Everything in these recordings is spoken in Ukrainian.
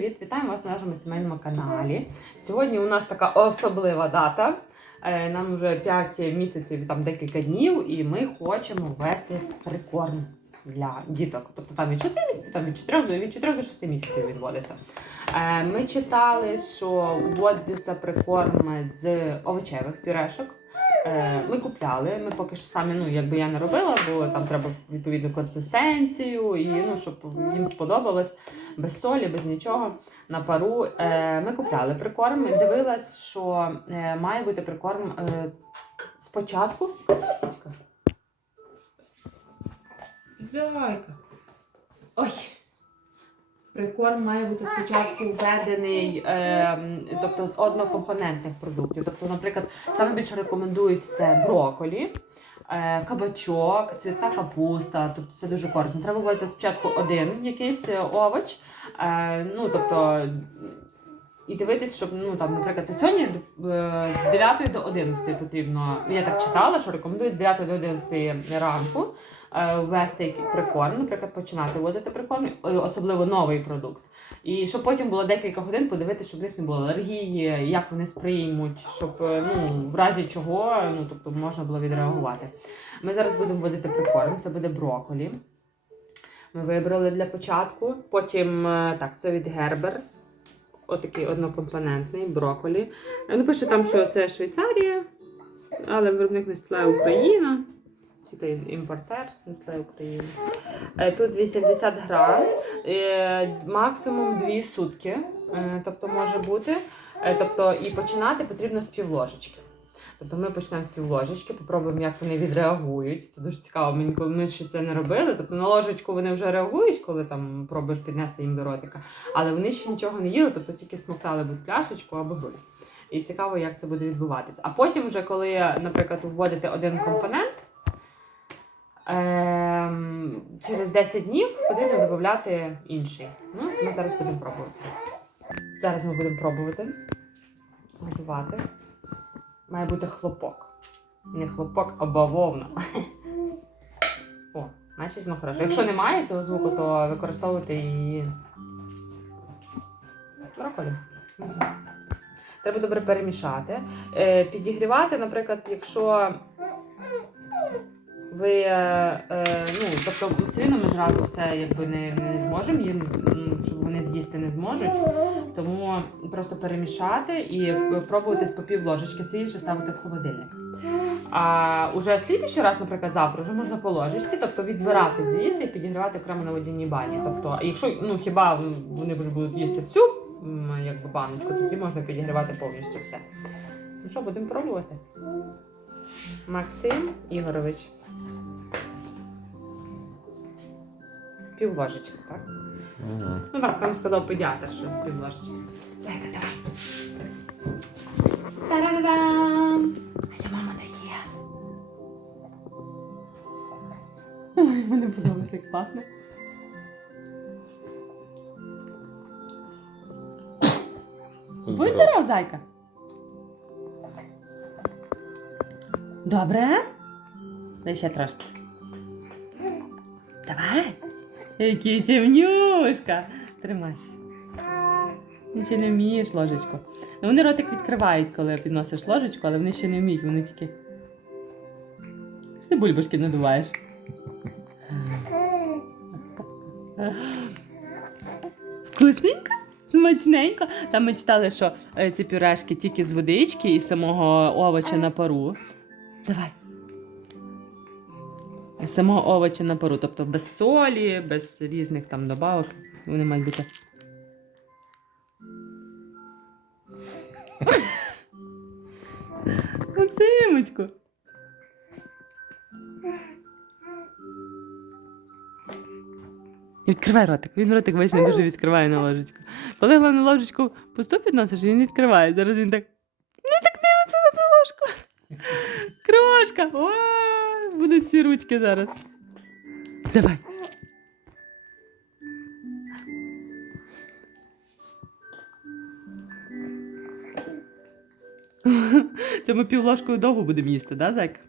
Привіт, вітаємо вас на нашому сімейному каналі. Сьогодні у нас така особлива дата. Е, Нам вже 5 місяців, там декілька днів, і ми хочемо ввести прикорм для діток. Тобто там від 6 місяців, там від 4 до від 4 до 6 місяців відводиться. Е, Ми читали, що вводиться прикорм з овочевих пюрешок. Е, Ми купляли, ми поки що самі, ну якби я не робила, бо там треба відповідну консистенцію, і ну, щоб їм сподобалось без солі, без нічого на пару. Е, Ми купляли прикорм. і Дивилась, що е, має бути прикорм е, спочатку. Зайка. Ой. Прикорм має бути спочатку введений, е, тобто з однокомпонентних продуктів. Тобто, наприклад, саме більше рекомендують це броколі, кабачок, цвітна капуста. Тобто це дуже корисно. Треба вводити спочатку один якийсь е, овоч. Е, ну, тобто, і дивитись, щоб, ну там, наприклад, на сьогодні е, з 9 до 11 потрібно. Я так читала, що рекомендують з 9 до 11 ранку е, ввести прикорм, наприклад, починати вводити прикорм, е, особливо новий продукт. І щоб потім було декілька годин подивитися, щоб в них не було алергії, як вони сприймуть, щоб е, ну, в разі чого ну, тобто, можна було відреагувати. Ми зараз будемо вводити прикорм, це буде броколі. Ми вибрали для початку. Потім е, так, це від Гербер. Отакий однокомпонентний броколі. Пише там, що це Швейцарія, але виробник Nestlé Україна. То імпортер Nestlé Україна. Е, Тут 80 грам, е, максимум 2 сутки. е, Тобто може бути. Тобто, і починати потрібно з півложечки. Тобто ми почнемо з півложечки, попробуємо, як вони відреагують. Це дуже цікаво. Ми ми ще це не робили. Тобто на ложечку вони вже реагують, коли там пробуєш піднести їм до ротика. Але вони ще нічого не їли, тобто тільки смоктали будь пляшечку або грудь. І цікаво, як це буде відбуватися. А потім, вже коли, наприклад, вводите один компонент, через 10 днів потрібно додати інший. Ну, ми зараз будемо пробувати. Зараз ми будемо пробувати готувати. Має бути хлопок. Не хлопок, а бавовна. О, значить, ну хорошо. Якщо немає цього звуку, то використовуйте її. Брокколі. Треба добре перемішати. Е, підігрівати, наприклад, якщо ви, е, е, ну, тобто, все рівно ми зразу все якби не, не зможемо їм, вони з'їсти не зможуть. Тому просто перемішати і пробувати по пів ложечки, це інше ставити в холодильник. А уже слідчий раз, наприклад, завтра вже можна по ложечці, тобто відбирати звідси і підігрівати окремо на водяній бані. Тобто, якщо ну хіба вони вже будуть їсти всю якби баночку, тоді можна підігрівати повністю все. Ну що, будемо пробувати? Максим Ігорович. Пів ложечки, так? Ну так, там сказав педіатр, що пів ложечки. Зайка, давай. Та-да-да-дам! А що мама дає? Ой, мене подобається, як пахне. Будь здоров, зайка. Добре? Дай ще трошки. Давай. Який темнюшка. Тримай. Ти ще не вмієш ложечку. Ну, вони ротик відкривають, коли підносиш ложечку, але вони ще не вміють, вони тільки. Ти бульбашки надуваєш. Вкусненько? Смачненько. Там ми читали, що е, ці пюрешки тільки з водички і самого овоча на пару. Давай. Самого овоча на пару, тобто без солі, без різних там добавок. Вони мають бути. Максимочку. Відкривай ротик. Він ротик весь не дуже відкриває на ложечку. Коли головне ложечку пусту підносиш, він відкриває. Зараз він так. Не так дивиться на ту ложку. Крошка! Ой, будуть всі ручки зараз. Давай. Це ми півложкою довго будемо їсти, да, зайка?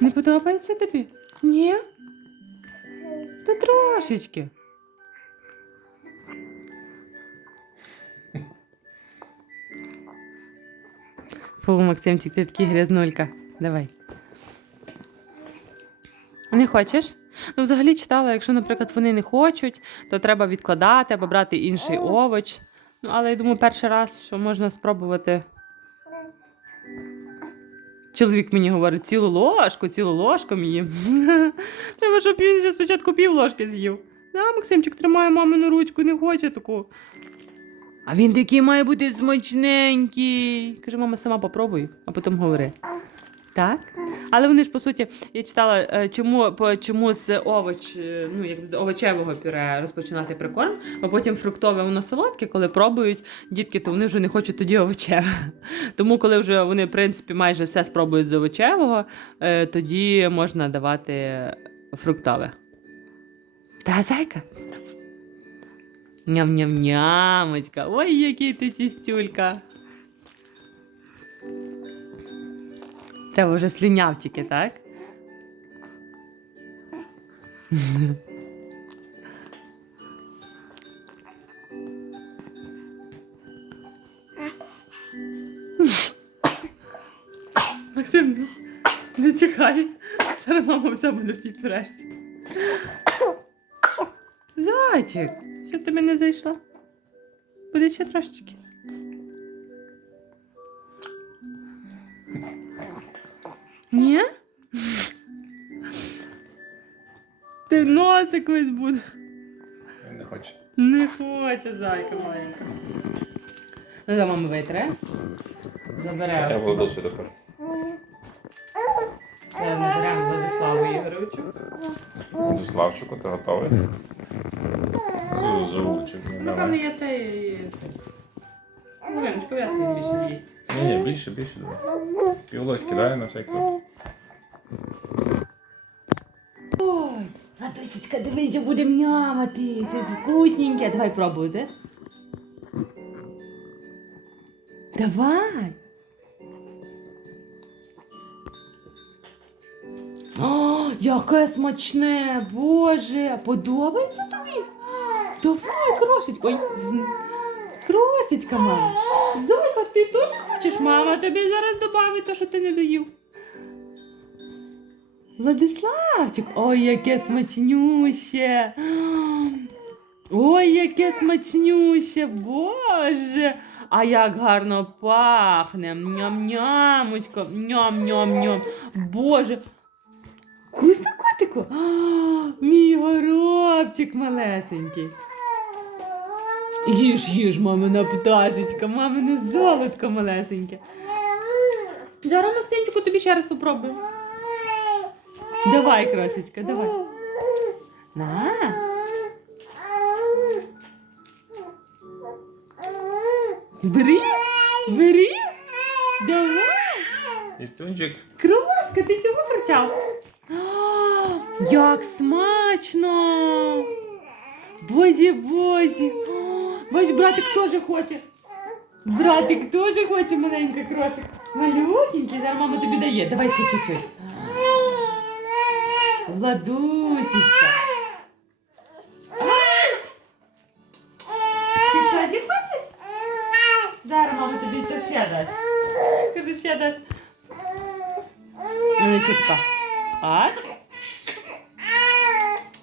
Не подобається тобі? Ні? Та трошечки. Фу, Максимчик, ти такий грязнулька. Давай. Не хочеш? Ну, взагалі читала, якщо, наприклад, вони не хочуть, то треба відкладати або брати інший овоч. Ну, але я думаю, перший раз, що можна спробувати. Чоловік мені говорить, цілу ложку, цілу ложку мені. Треба, щоб він ще спочатку пів ложки з'їв. Да, Максимчик тримає мамину ручку, не хоче таку. А він такий має бути смачненький. Каже, мама, сама попробуй, а потім говори. Так? Але вони ж по суті, я читала, е, чому, чому з овоч, е, ну, якби з овочевого пюре розпочинати прикорм, а потім фруктове воно солодке, коли пробують дітки, то вони вже не хочуть тоді овочеве. Тому, коли вже вони, в принципі, майже все спробують з овочевого, е, тоді можна давати фруктове. Та, зайка? Ням-ням-нямочка. Ой, який ти чистюлька. Треба вже слюняв тільки, так? Максим, не чихай. Зараз мама вся буде в тій пюрешці. Зайчик, що в тебе не зайшло? Буде ще трошечки. Ні? Ти носик весь буде. Він не хоче. Не хоче зайка маленька. Ну, за мами витре. Забере. Я. Владусю тепер. Це наберемо Владиславу Ігоровичу. Владиславчику, ти готовий? Зузулчик. Ну, там не є цей. Ну, Леночка, вряд ли більше з'їсть. Ні, ні, більше, більше давай. Півложки дай на всякий. Ой, Радусечка, дивись, що буде м'ямати, щось вкусненьке. Давай пробуй, де? Давай. О, яке смачне, боже, подобається тобі? Давай, крошечка. Ой, крошечка, мама. Зайка, ти теж хочеш? Мама тобі зараз добавить те, що ти не доїв. Владиславчик, ой, яке смачнюще. Ой, яке смачнюще, боже. А як гарно пахне. Ням-нямочка, ням-ням-ням. Боже. Вкусно, котику? Мій горобчик малесенький. Їж, їж, мамина пташечка, мамине золотко малесеньке. Зараз, Максимчику, тобі ще раз попробую. Давай, крошечка, давай. На. Бери, бери. Давай. І тунчик. Крошка, ти чого кричав? Як смачно! Бозі, бозі! О, Бач, братик теж хоче. Братик теж хоче маленька крошик. Малюсенький, зараз мама тобі дає. Давай ще чуть-чуть. Владусічка. Ти теж хочеш? Зараз мама тобі ще ще дасть. Кажи, ще дасть. Ну.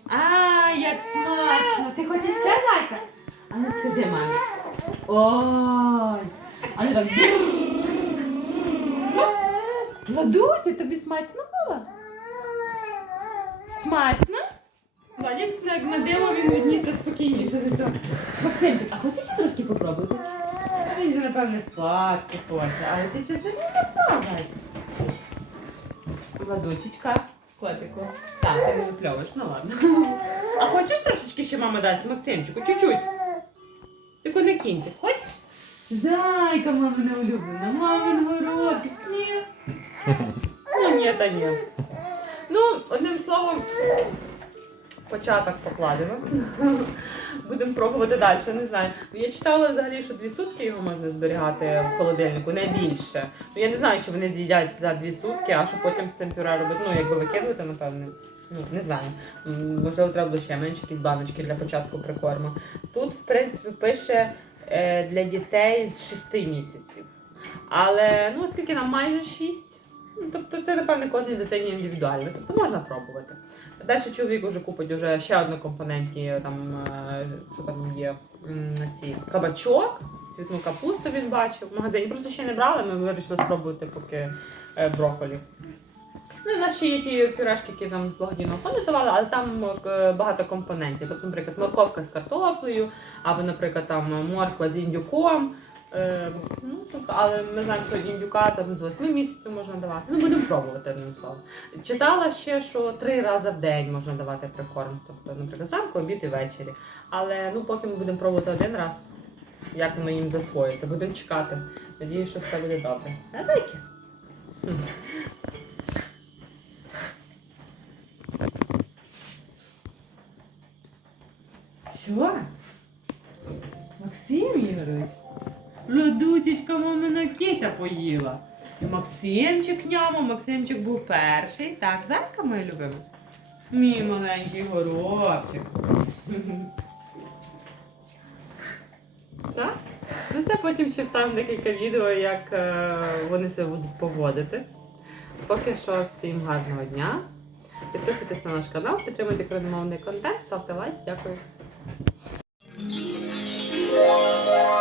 А, як смачно. Ти хочеш ще зайка? Ну мамі. Ой. А ну так. Ладуся, тобі смачно було? Смачно? Владик, як на диво він віднісся спокійніше до цього. Максимчик, а хочеш ще трошки попробувати? Він же, напевне, спати хоче, але ти щось не став, зайка. Ладусечка, котику. Так, ти не випльовуєш, ну ладно. А хочеш трошечки ще мама дасть, Максимчику, чуть-чуть. Тільки хочеш? Зайка мамина улюблена, мамин городик, ні. Ну ні, та ні. Ну, одним словом, початок покладено. Будемо пробувати далі, не знаю. Ну, Я читала взагалі, що дві сутки його можна зберігати в холодильнику, не більше. Ну я не знаю, чи вони з'їдять за дві сутки, а що потім з тим пюре робити. Ну, якби викидувати, напевне. Ну, не знаю. Можливо, треба було ще менше якісь баночки для початку прикорму. Тут, в принципі, пише е, для дітей з 6 місяців. Але ну, оскільки нам майже 6, ну, тобто це, напевне, кожній дитині індивідуально. Тобто можна пробувати. Далі чоловік вже купить уже ще одну компоненті, там, е, що там є, ці кабачок, цвітну капусту він бачив в магазині. Просто ще не брали, ми вирішили спробувати поки е, брокколі. Ну, і нас ще є ті пюрешки, які нам з благодійного фонду давали, але там е, багато компонентів. Тобто, наприклад, морковка з картоплею, або, наприклад, там морква з індюком. Е, ну, тобто, але ми знаємо, що індюка там з 8 місяців можна давати. Ну, будемо пробувати одним словом. Читала ще, що три рази в день можна давати прикорм. Тобто, наприклад, зранку, обід і ввечері. Але ну, поки ми будемо пробувати один раз, як воно їм засвоїться, будемо чекати. Надіюсь, що все буде добре. А зайки? Що? Максим Ігорович? Лодусечка мамина киця поїла. І Максимчик нямо, Максимчик був перший. Так, зайка моя любима. Мій маленький горобчик. Так? Ну все, потім ще вставимо декілька відео, як е, вони себе будуть поводити. Поки що всім гарного дня. Підписуйтесь на наш канал, підтримуйте україномовний контент, ставте лайк. Дякую. Música